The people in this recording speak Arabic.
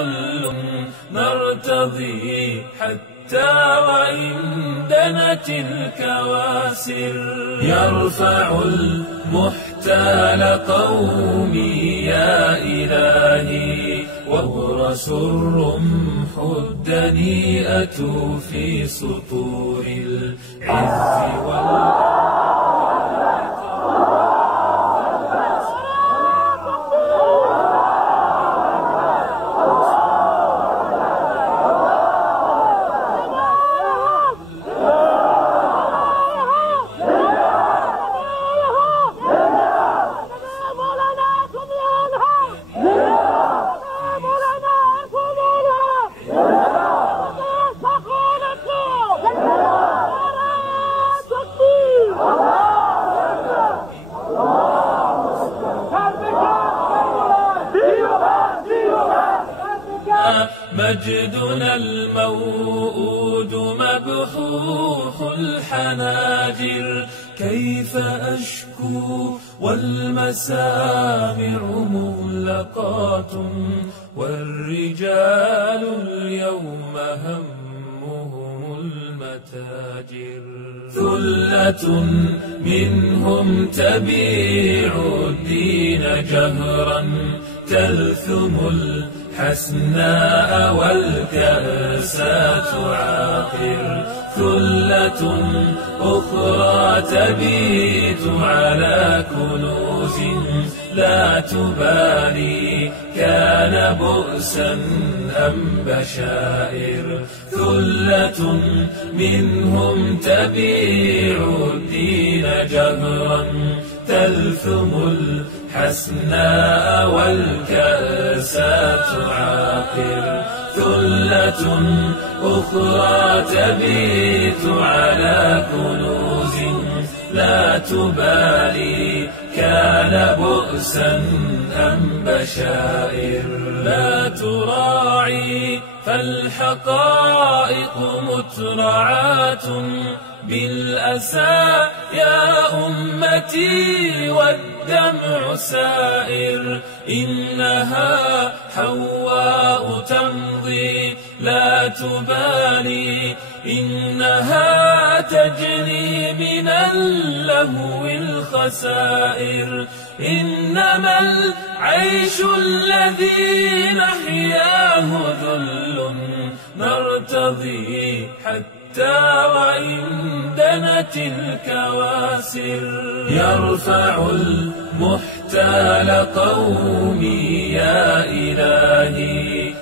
ذل نرتضي حتى وإن دنت الكواسر. يرفع المحتال قومي يا إلهي وغرس الرمح الدنيئة في سطور العز مجدنا الموؤود مبحوح الحناجر. كيف أشكو والمسامع مغلقات والرجال اليوم همهم المتاجر. ثلة منهم تبيع الدين جهرا تلثم الحسناء والكأسات عاقر. ثلة أخرى تبيت على كنوز لا تبالي كان بؤسا أم بشائر. ثلة منهم تبيع الدين جهرا تلثم الحسناء والكأسات عاقر. ثلة أخرى تبيت على كنوز لا تبالي كان بؤسا أم بشائر. لا تراعي فالحقائق مترعات بالأسى يا أمتي والدمع سائر. إنها حواء تمضي لا تبالي إنها تجني من اللهو الخسائر. إنما العيش الذي نحياه ذل نرتضي حتى وإن دنت الكواسر. يرفع المحتال قومي يا إلهي